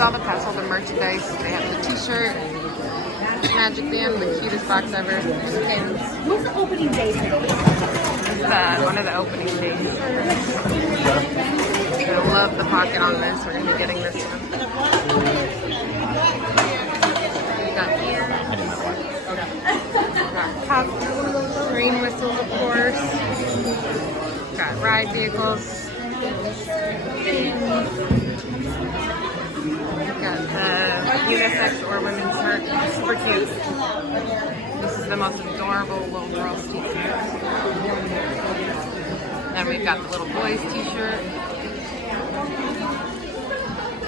all the Pass Holder merchandise. They have the t-shirt, Magic Band, the cutest box ever. What's the opening day for these? This is one of the opening days. I love the pocket on this. We're going to be getting this one. We got here. We got cups, train whistles, of course. Got ride vehicles. Got the unisex or women's shirt. Super cute. This is the most adorable little girl's t-shirt. Then we've got the little boy's t-shirt.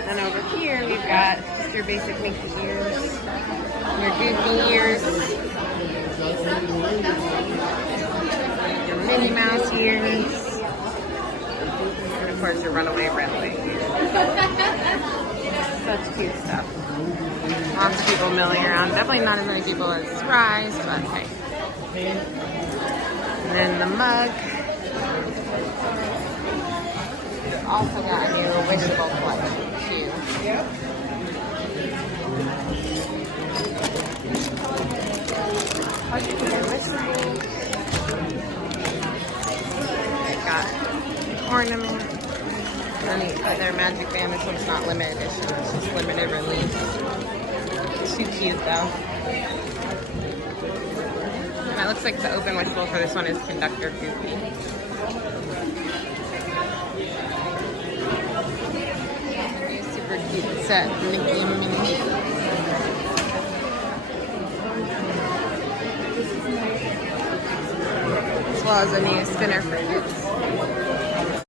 And over here we've got just your basic Mickey ears, your Goofy ears, your Minnie Mouse ears, and of course your Runaway ears. Such cute stuff. Lots of people milling around. Definitely not as many people as Rise, but hey. And then the mug. Also got a new wishable collection too. Yep. Got ornaments. Any other Magic Band. This one's not limited edition. It's just limited release. Too cute though. That looks like the open wishable for this one is Conductor Goofy. Super cute set, Mickey and Minnie. As well as a new spinner for kids.